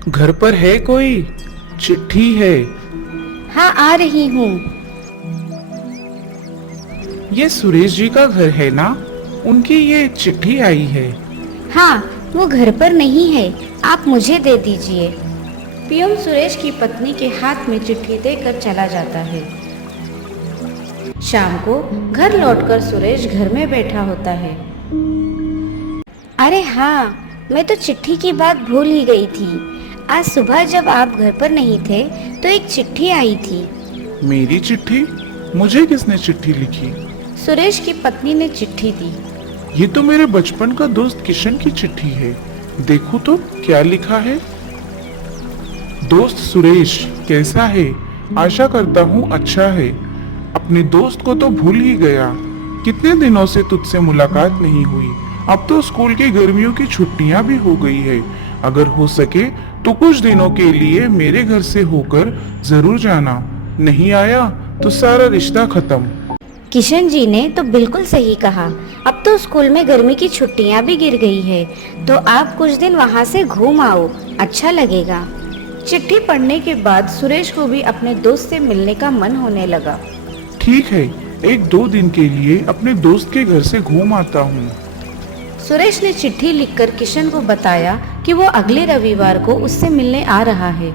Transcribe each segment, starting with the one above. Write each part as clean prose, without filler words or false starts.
घर पर है कोई? चिट्ठी है। हाँ, आ रही हूँ। ये सुरेश जी का घर है ना? उनकी ये चिट्ठी आई है। हाँ, वो घर पर नहीं है, आप मुझे दे दीजिए। पियून सुरेश की पत्नी के हाथ में चिट्ठी देकर चला जाता है। शाम को घर लौटकर सुरेश घर में बैठा होता है। अरे हाँ, मैं तो चिट्ठी की बात भूल ही गई थी। आज सुबह जब आप घर पर नहीं थे तो एक चिट्ठी आई थी। मेरी चिट्ठी? मुझे किसने चिट्ठी लिखी? सुरेश की पत्नी ने चिट्ठी दी। ये तो मेरे बचपन का दोस्त किशन की चिट्ठी है। देखो तो क्या लिखा है। दोस्त सुरेश, कैसा है? आशा करता हूँ अच्छा है। अपने दोस्त को तो भूल ही गया। कितने दिनों से तुझसे मुलाकात नहीं हुई। अब तो स्कूल की गर्मियों की छुट्टियां भी हो गई है। अगर हो सके तो कुछ दिनों के लिए मेरे घर से होकर जरूर जाना। नहीं आया तो सारा रिश्ता खत्म। किशन जी ने तो बिल्कुल सही कहा। अब तो स्कूल में गर्मी की छुट्टियां भी गिर गई है, तो आप कुछ दिन वहां से घूम आओ, अच्छा लगेगा। चिट्ठी पढ़ने के बाद सुरेश को भी अपने दोस्त से मिलने का मन होने लगा। ठीक है, एक दो दिन के लिए अपने दोस्त के घर से घूम आता हूँ। सुरेश ने चिट्ठी लिखकर किशन को बताया कि वो अगले रविवार को उससे मिलने आ रहा है।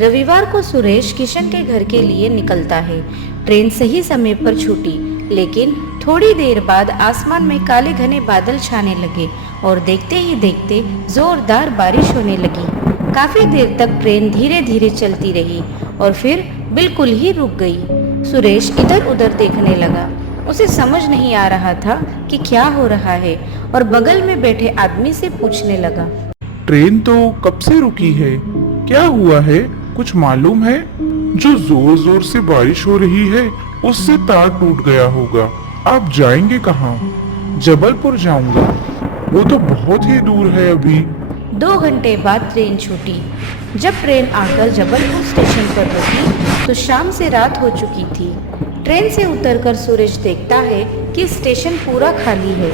रविवार को सुरेश किशन के घर के लिए निकलता है। ट्रेन सही समय पर छूटी, लेकिन थोड़ी देर बाद आसमान में काले घने बादल छाने लगे और देखते ही देखते जोरदार बारिश होने लगी। काफी देर तक ट्रेन धीरे धीरे चलती रही और फिर बिल्कुल ही रुक गई। सुरेश इधर उधर देखने लगा। उसे समझ नहीं आ रहा था कि क्या हो रहा है और बगल में बैठे आदमी से पूछने लगा। ट्रेन तो कब से रुकी है? क्या हुआ है? कुछ मालूम है? जो जोर जोर से बारिश हो रही है उससे तार टूट गया होगा। आप जाएंगे कहाँ? जबलपुर जाऊंगा। वो तो बहुत ही दूर है अभी। 2 घंटे बाद ट्रेन छूटी। जब ट्रेन आकर जबलपुर स्टेशन पर रुकी तो शाम से रात हो चुकी थी। ट्रेन से उतरकर सुरेश देखता है कि स्टेशन पूरा खाली है।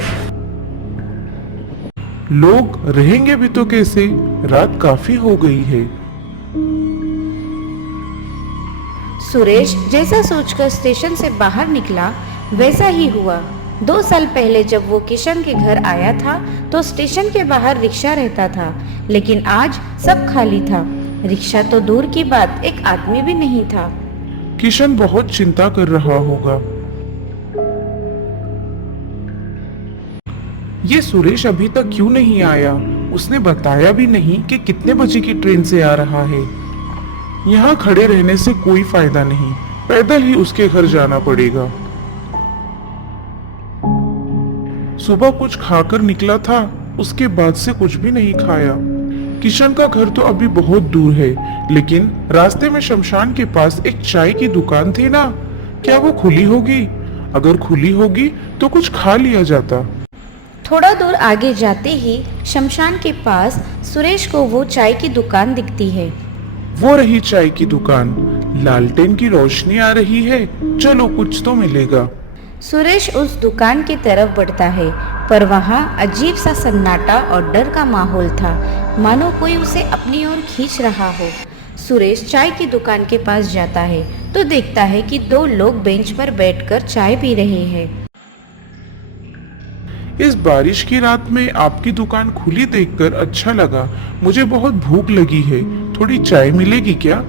लोग रहेंगे भी तो कैसे? रात काफी हो गई है। सुरेश जैसा सोचकर स्टेशन से बाहर निकला वैसा ही हुआ। 2 साल पहले जब वो किशन के घर आया था तो स्टेशन के बाहर रिक्शा रहता था, लेकिन आज सब खाली था। रिक्शा तो दूर की बात, एक आदमी भी नहीं था। किशन बहुत चिंता कर रहा होगा। ये सुरेश अभी तक क्यों नहीं आया? उसने बताया भी नहीं कि कितने बजे की ट्रेन से आ रहा है। यहाँ खड़े रहने से कोई फायदा नहीं, पैदल ही उसके घर जाना पड़ेगा। सुबह कुछ खाकर निकला था, उसके बाद से कुछ भी नहीं खाया। किशन का घर तो अभी बहुत दूर है, लेकिन रास्ते में शमशान के पास एक चाय की दुकान थी ना, क्या वो खुली होगी? अगर खुली होगी तो कुछ खा लिया जाता। थोड़ा दूर आगे जाते ही शमशान के पास सुरेश को वो चाय की दुकान दिखती है। वो रही चाय की दुकान। लालटेन की रोशनी आ रही है, चलो कुछ तो मिलेगा। सुरेश उस दुकान की तरफ बढ़ता है, पर वहाँ अजीब सा सन्नाटा और डर का माहौल था, मानो कोई उसे अपनी ओर खींच रहा हो। सुरेश चाय की दुकान के पास जाता है तो देखता है कि 2 लोग बेंच पर बैठकर चाय पी रहे हैं। इस बारिश की रात में आपकी दुकान खुली देखकर अच्छा लगा। मुझे बहुत भूख लगी है, थोड़ी चाय मिलेगी क्या?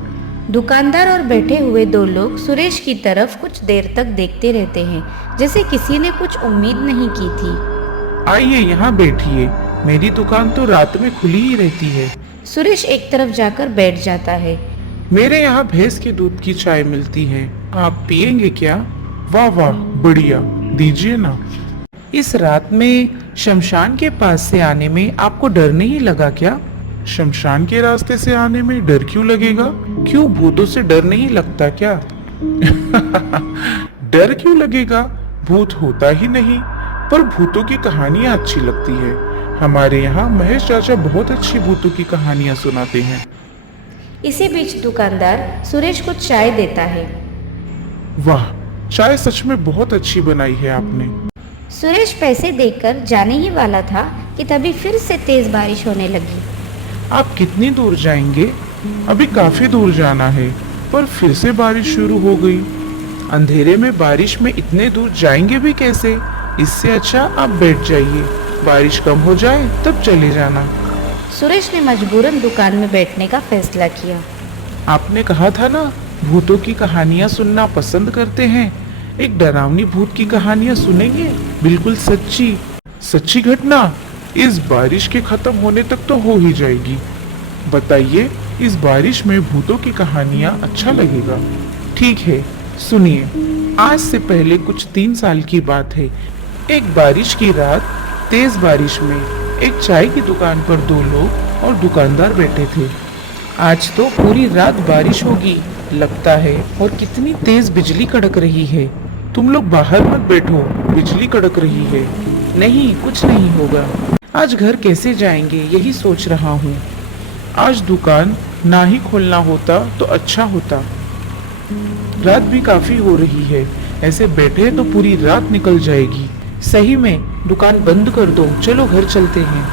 दुकानदार और बैठे हुए 2 लोग सुरेश की तरफ कुछ देर तक देखते रहते हैं, जैसे किसी ने कुछ उम्मीद नहीं की थी। आइए यहाँ बैठिए, मेरी दुकान तो रात में खुली ही रहती है। सुरेश एक तरफ जाकर बैठ जाता है। मेरे यहाँ भैंस के दूध की चाय मिलती है, आप पियेंगे क्या? वाह वाह, बढ़िया, दीजिए ना। इस रात में शमशान के पास से आने में आपको डर नहीं लगा क्या? शमशान के रास्ते से आने में डर क्यों लगेगा? क्यों, भूतों से डर नहीं लगता क्या? डर क्यों लगेगा? भूत होता ही नहीं, पर भूतों की कहानियां अच्छी लगती है। हमारे यहाँ महेश चाचा बहुत अच्छी भूतों की कहानियां सुनाते हैं। इसी बीच दुकानदार सुरेश को चाय देता है। वाह, चाय सच में बहुत अच्छी बनाई है आपने। सुरेश पैसे देकर जाने ही वाला था कि तभी फिर से तेज बारिश होने लगी। आप कितनी दूर जाएंगे? अभी काफी दूर जाना है, पर फिर से बारिश शुरू हो गई। अंधेरे में बारिश में इतने दूर जाएंगे भी कैसे? इससे अच्छा आप बैठ जाइए, बारिश कम हो जाए तब चले जाना। सुरेश ने मजबूरन दुकान में बैठने का फैसला किया। आपने कहा था ना, भूतों की कहानियां सुनना पसंद करते हैं। एक डरावनी भूत की कहानियां सुनेंगे, बिल्कुल सच्ची सच्ची घटना। इस बारिश के खत्म होने तक तो हो ही जाएगी। बताइए, इस बारिश में भूतों की कहानियां अच्छा लगेगा? ठीक है, सुनिए। आज से पहले कुछ 3 साल की बात है। एक बारिश की रात, तेज बारिश में एक चाय की दुकान पर 2 लोग और दुकानदार बैठे थे। आज तो पूरी रात बारिश होगी लगता है, और कितनी तेज बिजली कड़क रही है। तुम लोग बाहर मत बैठो, बिजली कड़क रही है। नहीं, कुछ नहीं होगा। आज घर कैसे जाएंगे यही सोच रहा हूँ। आज दुकान ना ही खोलना होता तो अच्छा होता। रात भी काफी हो रही है, ऐसे बैठे तो पूरी रात निकल जाएगी। सही में दुकान बंद कर दो, चलो घर चलते हैं।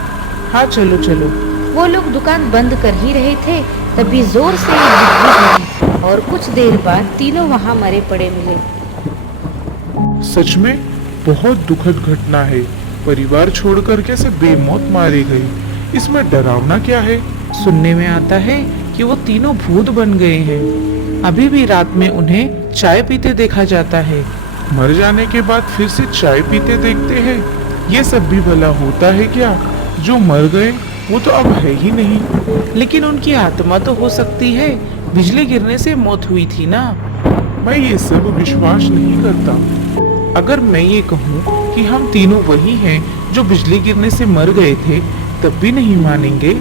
हाँ चलो चलो। वो लोग दुकान बंद कर ही रहे थे, तभी जोर से एक बिजली गिरी और कुछ देर बाद तीनों वहां मरे पड़े मिले। सच में बहुत दुखद घटना है। परिवार छोड़कर कैसे बेमौत मारे गए। इसमें डरावना क्या है? सुनने में आता है कि वो तीनों भूत बन गए हैं। अभी भी रात में उन्हें चाय पीते देखा जाता है। मर जाने के बाद फिर से चाय पीते देखते हैं। ये सब भी भला होता है क्या? जो मर गए वो तो अब है ही नहीं। लेकिन उनकी आत्मा तो हो सकती है। बिजली गिरने से मौत हुई थी ना। मैं ये सब विश्वास नहीं करता। अगर मैं ये कहूँ कि हम तीनों वही हैं जो बिजली गिरने से मर गए थे, तब भी नहीं मानेंगे।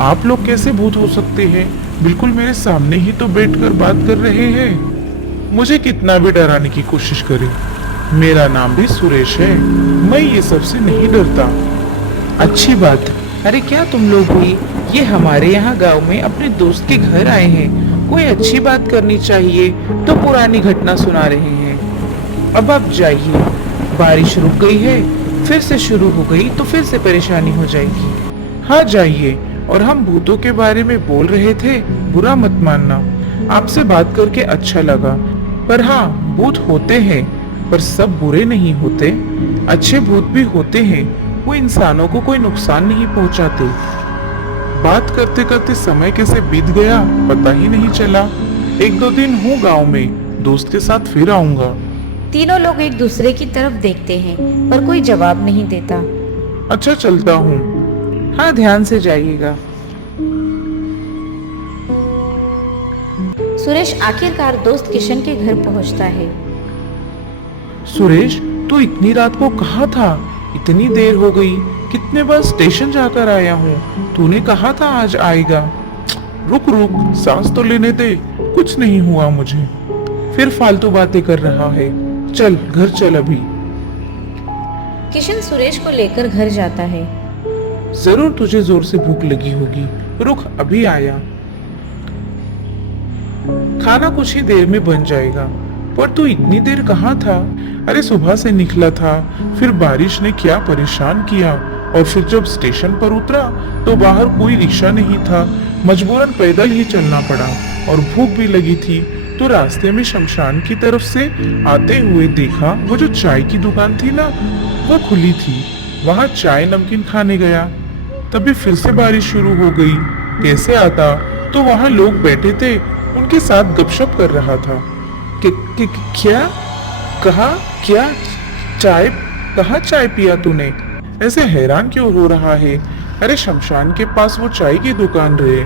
आप लोग कैसे भूत हो सकते हैं? बिल्कुल मेरे सामने ही तो बैठकर बात कर रहे हैं। मुझे कितना भी डराने की कोशिश करे, मेरा नाम भी सुरेश है। मैं ये सबसे नहीं डरता। अच्छी बात। अरे क्या तुम लोग हुई? ये हमारे यहाँ गांव में अपने दोस्त के घर आए हैं। कोई अच्छी बात करनी चाहिए तो पुरानी घटना सुना रहे हैं। अब आप जाइए, बारिश रुक गई है, फिर से शुरू हो गई तो फिर से परेशानी हो जाएगी। हाँ जाइए। और हम भूतों के बारे में बोल रहे थे, बुरा मत मानना। आपसे बात करके अच्छा लगा। पर हाँ, भूत होते हैं, पर सब बुरे नहीं होते। अच्छे भूत भी होते हैं। वो इंसानों को कोई नुकसान नहीं पहुंचाते। बात करते करते समय कैसे बीत गया पता ही नहीं चला। 1-2 दिन हूँ गांव में, दोस्त के साथ फिर आऊंगा। तीनों लोग एक दूसरे की तरफ देखते हैं, पर कोई जवाब नहीं देता। अच्छा चलता हूँ। हाँ, ध्यान से जाइएगा। सुरेश आखिरकार दोस्त किशन के घर पहुंचता है। सुरेश, तू इतनी रात को कहाँ था? इतनी देर हो गई। कितने बार स्टेशन जाकर आया हूँ। तूने कहा था आज आएगा। रुक रुक, सांस तो लेने दे। कुछ नहीं हुआ मुझे। फिर फालतू बातें कर रहा है। चल घर चल अभी। किशन सुरेश को लेकर घर जाता है। जरूर तुझे जोर से भूख लगी होगी। रुक, अभी आया। खाना कुछ ही देर में बन जाएगा। पर तू इतनी देर कहाँ था? अरे सुबह से निकला था, फिर बारिश ने क्या परेशान किया, और फिर जब स्टेशन पर उतरा तो बाहर कोई रिक्शा नहीं था। मजबूरन पैदल ही चलना पड़ा, और भूख भी लगी थी। तो रास्ते में शमशान की तरफ से आते हुए देखा, वो जो चाय की दुकान थी ना, वो खुली थी। वहाँ चाय नमकीन खाने गया, तभी फिर से बारिश शुरू हो गई। कैसे आता? तो वहाँ लोग बैठे थे, उनके साथ गपशप कर रहा था। क्या कहा? क्या चाय? कहाँ चाय पिया तूने? ऐसे हैरान क्यों हो रहा है? अरे शमशान के पास वो चाय की दुकान रहे।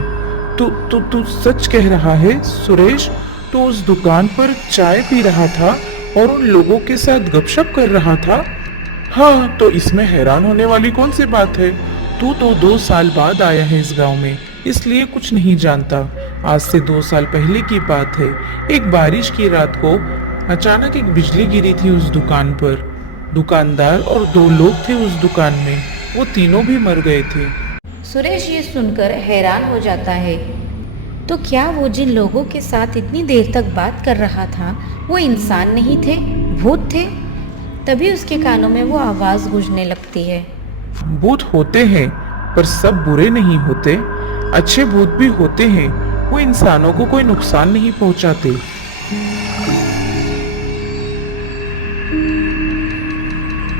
तू सच कह रहा है सुरेश? तो उस दुकान पर चाय पी रहा था और उन लोगों के साथ गपशप कर रहा था? हाँ, तो इसमें हैरान होने वाली कौन सी बात है? तू तो 2 साल बाद आया है इस गांव में, इसलिए कुछ नहीं जानता। आज से 2 साल पहले की बात है। एक बारिश की रात को अचानक एक बिजली गिरी थी उस दुकान पर। दुकानदार और 2 लोग थे उस दुकान में, वो तीनों भी मर गए थे। सुरेश ये सुनकर हैरान हो जाता है। तो क्या वो जिन लोगों के साथ इतनी देर तक बात कर रहा था, वो इंसान नहीं थे, भूत थे? तभी उसके कानों में वो आवाज गूंजने लगती है। भूत होते हैं, पर सब बुरे नहीं होते। अच्छे भूत भी होते हैं, वो इंसानों को कोई नुकसान नहीं पहुंचाते।